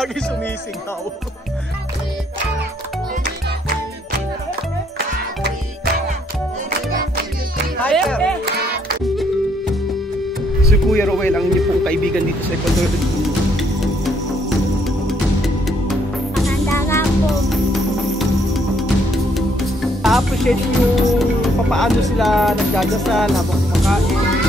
lagi sumisigaw. Hi, sir. Si Kuya Rowel, ang inyo pong kaibigan dito sa Ecuador. Maganda nga po. Appreciate yung papaano sila nagdadasal habang kumakain.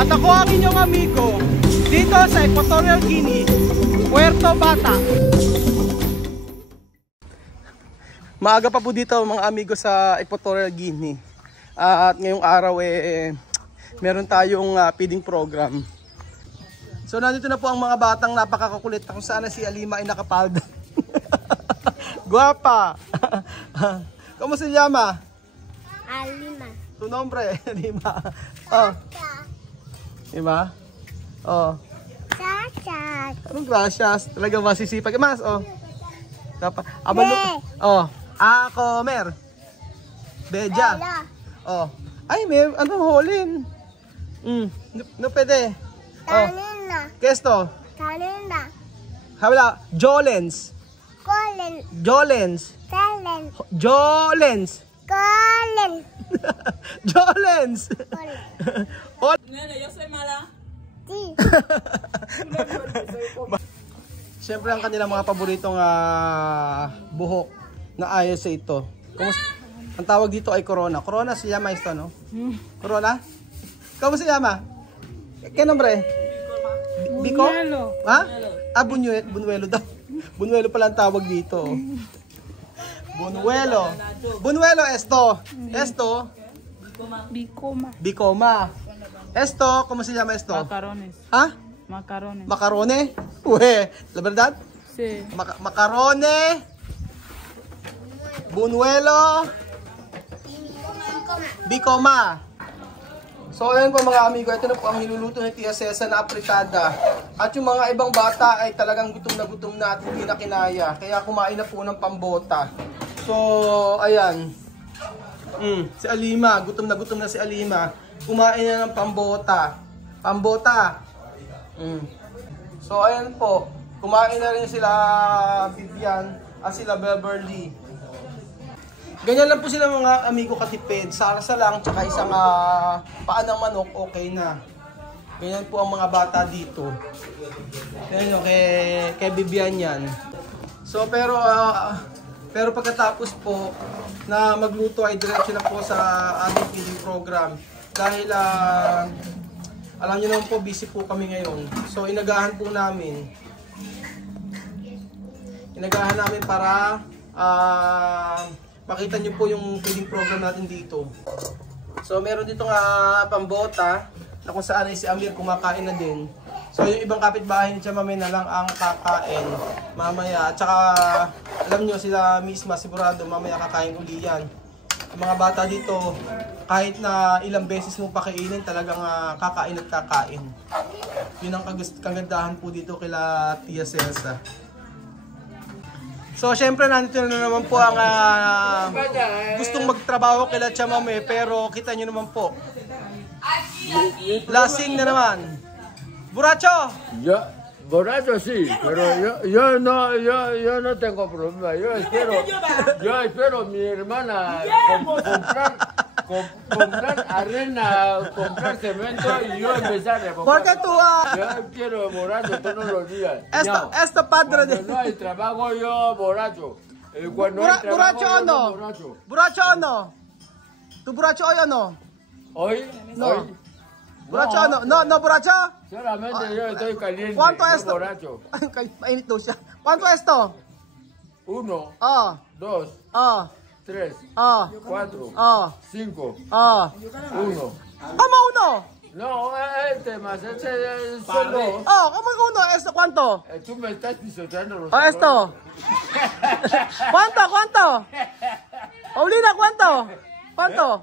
At ako ang inyong amigo dito sa Equatorial Guinea, Puerto Bata. Maaga pa po dito mga amigo sa Equatorial Guinea. At ngayong araw meron tayong feeding program. So nandito na po ang mga batang napakakulit. Kung sana si Alima ay nakapalda. Guwapa. Kamusta si Yama? Alima. Tu nombre, Alima. Oh. Diba? Oh. Gracias. Anong gracias? Talaga masisipag. Mas, oh. Dapat. Abalo. Oh. A comer. Beja. Oh. Ay, may ano holin. No pwede. Oh. Kanina. ¿Qué esto? Kanina. Habla. Jolens. Kolen. Jolens. Kolen. Jolens. Kolen. Jolens. Kolen. Nene, yo soy mala. Sí. Siyempre ang kanilang mga paboritong buhok na ayos sa ito. Ang tawag dito ay Corona. Corona se llama esto, no? Corona? ¿Cómo se llama? ¿Qué nombre? Biko? Buñuelo. Ha? Ah, Buñuelo daw. Buñuelo pala ang tawag dito. Buñuelo. Buñuelo esto. Esto. Bicoma. Bicoma. Esto, ¿cómo se llama esto? Macarones. ¿Ah? Macarones. Macarone? Uwe, la verdad? Sí. Macarone. Buñuelo. Bicoma. So ayan po mga amigo, ito na po ang niluluto ni Tia Cesa na apritada. At yung mga ibang bata ay talagang gutom na at hindi na kinaya. Kaya kumain na po ng pambota. So ayan. Si Alima, gutom na si Alima. Kumain na ng pambota. Pambota. So ayan po, kumain na rin sila Vivian at sila Beverly. Ganyan lang po sila mga amigo katipid. Sarsa lang, tsaka isang paan ng manok, okay na. Ganyan po ang mga bata dito. Ganyan nyo, kay Vivian yan. So pero pagkatapos po na magluto ay diretso na po sa ating feeding program. Dahil alam nyo naman po, busy po kami ngayon. So inagahan po namin. Inagahan namin para makita nyo po yung feeding program natin dito. So meron dito nga pambota na kung saan ay si Amir kumakain na din. So yung ibang kapitbahay ni Chamame na lang ang kakain mamaya. At saka alam nyo sila misma sigurado mamaya kakain uli yan. Ang mga bata dito kahit na ilang beses mo pakainin talagang kakain at kakain. Yun ang kagandahan po dito kila Tia Cesa. So syempre nandito na naman po ang gustong magtrabaho kila Chamame pero kita nyo naman po. Lasing na naman. Buracho! Borracho sí, pero yo no tengo problema. Yo espero mi hermana comprar arena, comprar cemento y yo empezar a ¿Por qué tú Yo quiero borracho todos los días. Esto padre de... Cuando no hay trabajo yo borracho. Cuando hay trabajo ¿Buracho o yo no? borracho. ¿Buracho o no? ¿Tu buracho hoy o no? Hoy, No. hoy. ¿Buracho o no? No, buracho? Solamente yo estoy caliente. ¿Cuánto no es esto? borracho. Mainit daw siya. ¿Cuánto es esto? 1, Oh, 2, oh, 3, oh, 4, oh, 5, oh. 1. ¿Cómo uno? No, más, este es solo. Oh, ¿cómo uno? ¿Esto cuánto? Tú me estás pisoteando los Oh, esto. ¿Cuánto? Paulina, ¿cuánto? ¿Cuánto?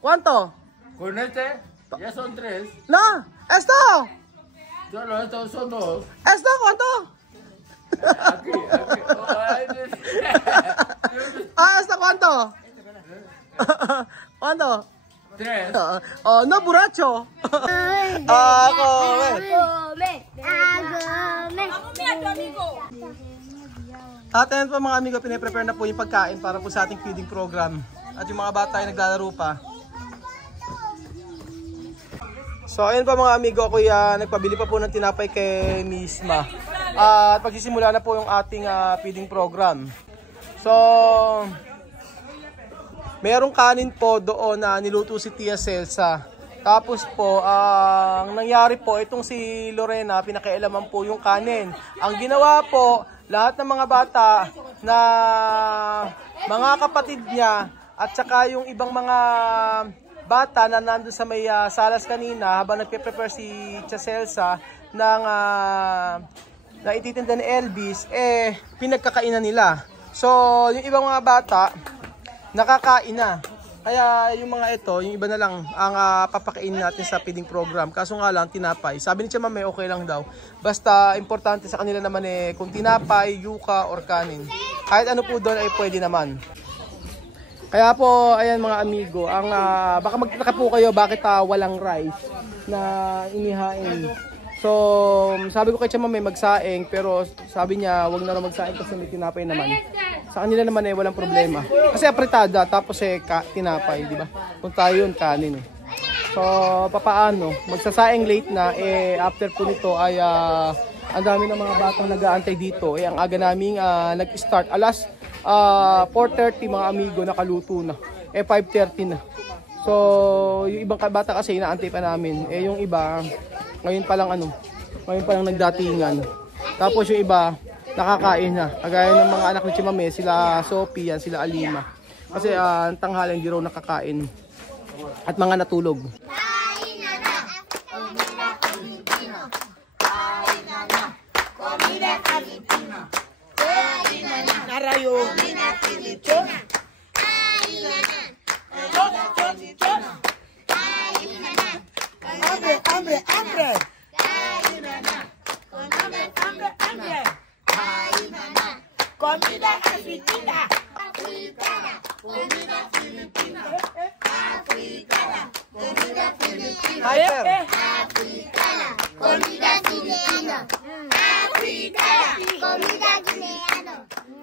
¿Cuánto? Con este, ya son 3. No, esto. Solo estos son 2. ¿Esto cuánto? Aquí. ¿Esto cuánto? ¿Cuánto? Tres. No, buracho. Ako, At ayun po mga amigo, pinaprepare na po yung pagkain para po sa ating feeding program. At yung mga bata ay naglalaro pa. So ayun po mga amigo, ako nagpabili pa po ng tinapay kay Misma. At pagsisimula na po yung ating feeding program. So, merong kanin po doon na niluto si Tia Celsa. Tapos po, ang nangyari po, itong si Lorena, pinakialaman po yung kanin. Ang ginawa po, lahat ng mga bata na mga kapatid niya at saka yung ibang mga bata na nandun sa may salas kanina habang nagpe-prepare si Tia Celsa ng na ititinda ni Elvis, pinagkakainan nila. So, yung ibang mga bata, nakakain na. Kaya yung mga ito, yung iba na lang ang papakainin natin sa feeding program. Kaso nga lang, tinapay. Sabi ni Tia Mame, okay lang daw. Basta, importante sa kanila naman kung tinapay, yuka, or kanin. Kahit ano po doon ay pwede naman. Kaya po, ayan mga amigo, baka magtataka po kayo bakit walang rice na inihain. So, sabi ko kay Tia Mame magsaing, pero sabi niya, wag na lang magsaing kasi may tinapay naman. Sa kanila naman walang problema. Kasi apritada, tapos tinapay, di ba? Kung tayo yun, kanin. So, papaano? Magsasaing late na, after po nito ay ang dami ng mga batang nag-aantay dito. Ang aga naming nag-start. Alas 4:30 mga amigo, nakaluto na. 5:30 na. So, yung ibang bata kasi inaantay pa namin. Yung iba, ngayon pa lang nagdatingan. Tapos yung iba, nakakain na. Kagaya ng mga anak ni Tia Mame, sila Sophie, sila Alima. Kasi tanghalan hindi raw nakakain. At mga natulog. Comida africana. Comida filipina. Africana. Comida filipina. Africana. Comida filipina. Africana. Comida guineana.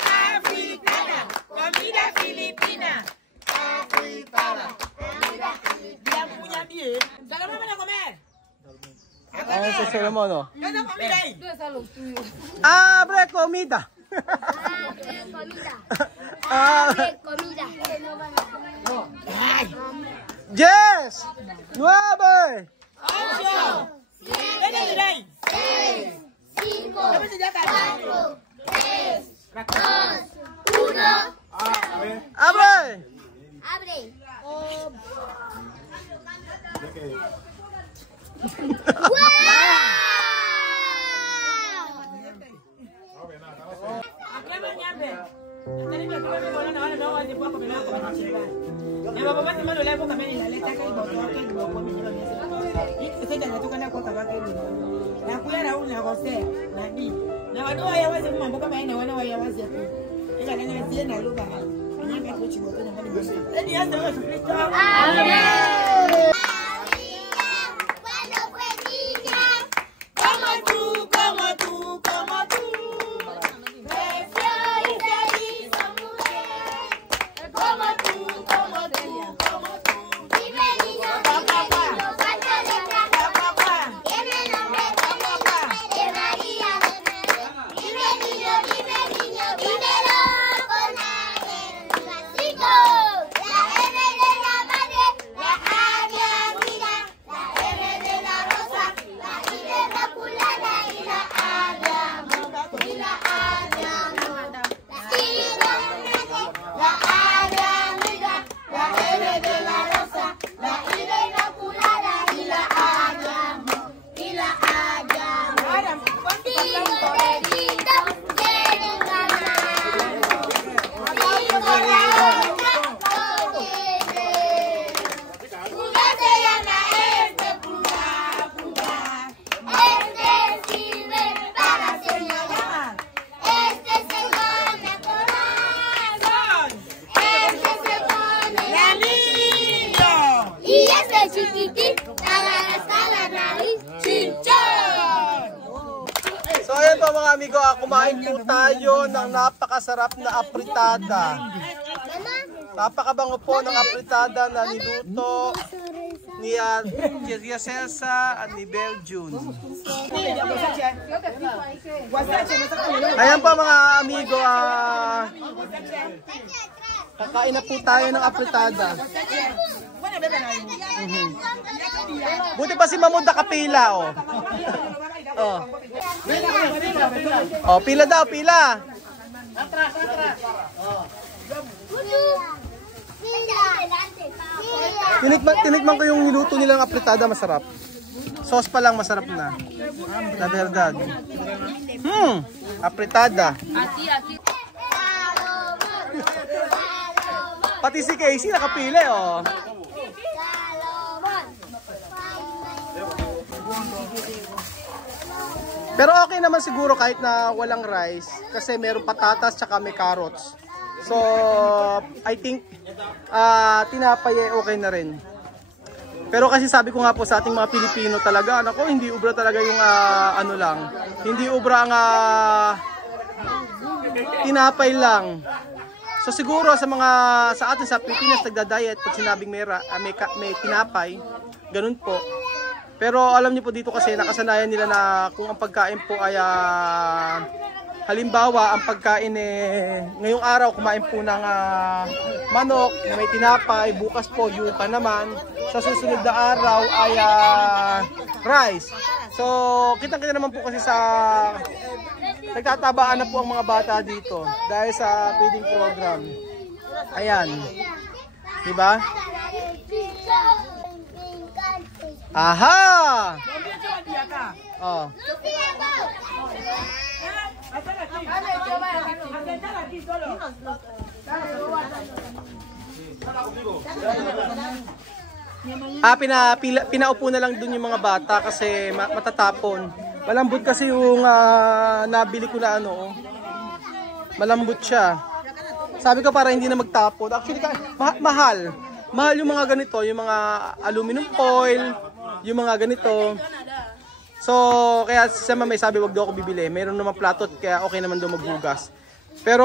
Africana. Comida filipina. Africana. Comida filipina. Salomón van a comer. Ano sa Salomón, no? ¿Qué es comida ahí? Abre comida. Comida. Yes. 9. 8. ¿Qué es ahí? 6, 5, ¿Cómo se llama? 4, 3, 2, 1. Abre. Abre. chiquitín, hasta la nariz, chinchón. So ayan po mga amigo, kumain po tayo ng napakasarap na apritada. Napakabango po ng apritada na niluto ni Tia Celsa at ni Belgium. Ayan po mga amigo, kakain na po tayo ng apritada. Buti pa si Mamud nakapila, oh. Oh. Oh, pila daw, pila. Tinikman ko yung niluto nilang apritada, masarap. Sauce pa lang masarap na. La verdad. Apritada. Pati si Casey nakapili, oh. Pero okay naman siguro kahit na walang rice kasi meron patatas tsaka may carrots. So, I think tinapay okay na rin. Pero kasi sabi ko nga po sa ating mga Pilipino talaga, nako hindi ubra talaga yung ano lang. Hindi ubra ang tinapay lang. So siguro sa atin sa Pilipinas nagda-diet pag sinabing may tinapay, ganun po. Pero alam niyo po dito kasi nakasanayan nila na kung ang pagkain po ay halimbawa ang pagkain ngayong araw kumain po ng manok na may tinapay, bukas po yuka naman, sa susunod na araw ay rice. So kitang-kita naman po kasi sa nagtatabaan na po ang mga bata dito dahil sa feeding program. Ayan. Diba? Aha! Oh. Pinaupo na lang dun yung mga bata kasi matatapon. Malambot kasi yung nabili ko na ano. Malambot siya. Sabi ko para hindi na magtapon. Actually, mahal. Mahal yung mga ganito, yung mga aluminum foil, yung mga ganito. So, kaya sa may sabi wag daw ako bibili. Meron naman plato kaya okay naman daw maghugas. Pero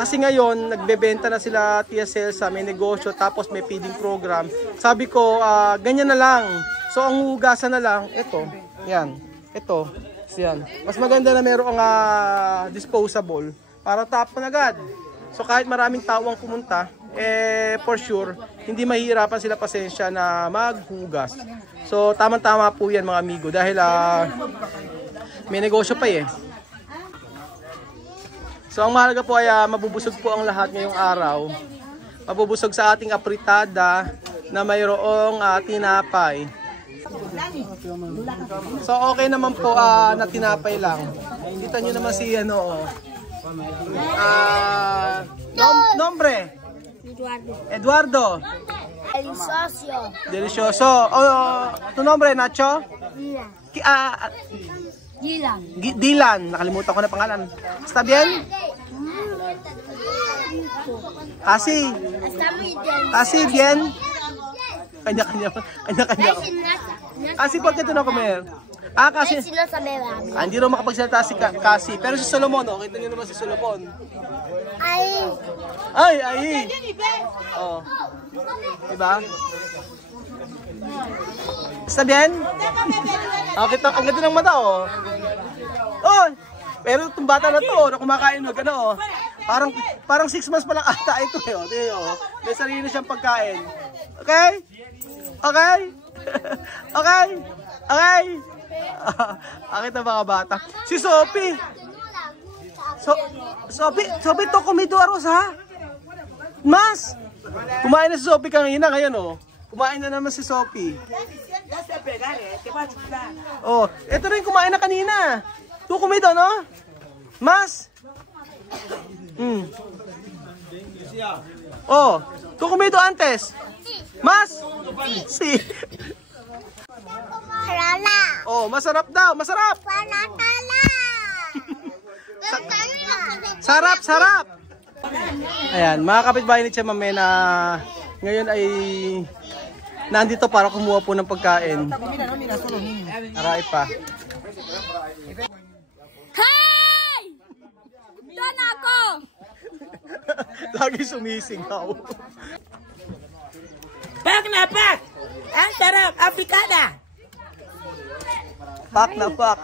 kasi ngayon nagbebenta na sila Tia Celsa, may negosyo tapos may feeding program. Sabi ko, ganyan na lang. So ang hugasan na lang, ito. Yan. Ito. Yan. Mas maganda na merong disposable para tapon agad. So kahit maraming tao ang pumunta, for sure, hindi mahihirapan sila pasensya na maghugas. So, tamang-tama po yan mga amigo dahil may negosyo pa eh. So, ang mahalaga po ay mabubusog po ang lahat ngayong araw. Mabubusog sa ating apritada na mayroong tinapay. So, okay naman po na tinapay lang. Kita nyo naman si nombre? Eduardo. Delicioso. Delicioso. Tu nombre, Nacho? Dylan. Dylan. Nakalimutan ko na pangalan. Está bien? Casi. Casi bien? Kanya-kanya. Casi por qué tú no comer? Kasi hindi rin makapagsalita si Kasi. Pero si Solomon, kita nyo naman si Solomon. Ay. Oh. Diba? Está bien? Ang ganda ng mata, oh. Oh, pero itong bata na to, na kumakain mo, gano'n, oh. Parang 6 months pa lang ata ito, eh, oh. May sarili siyang pagkain. Okay? Okay? Okay? Okay? Akit na mga bata. Si Sophie. Sophie, to comido arroz, ha? Mas! Kumain na si Sophie kanina, ngayon, oh. Kumain na naman si Sophie. Oh, ito rin kumain na kanina. Tu comido, no? Mas! Oh, tu comido antes. Mas! Si. Oh, masarap daw, masarap. Sarap. Ayan, mga kapitbahay ni Tia Mame na ngayon ay nandito para kumuha po ng pagkain. Aray pa. Hey! Doon ako! Lagi sumisigaw. Pak na pak! Ang sarap! Afrikada! Pak na pak.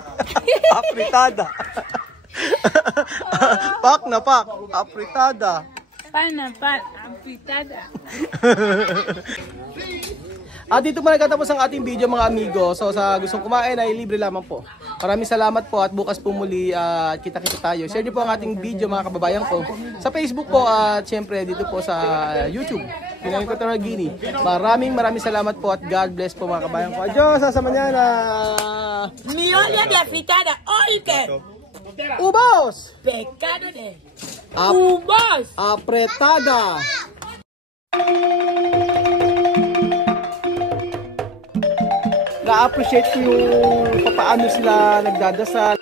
Apritada. Pak na pak. Apritada. Pineapple, apitada. At dito pa nagtatapos ang ating video mga amigo. So sa gustong kumain ay libre lamang po. Maraming salamat po at bukas po muli kita-kita tayo. Share niyo po ang ating video mga kababayan ko sa Facebook po at syempre dito po sa YouTube. Pinoy Cotaragini. Maraming salamat po at God bless po mga kababayan ko. Adios, hasta mañana. Miolia de afritada! Oike! Ubos! Pecado de... Ubos! Apretada! Na-appreciate ko yung paano sila nagdadasal.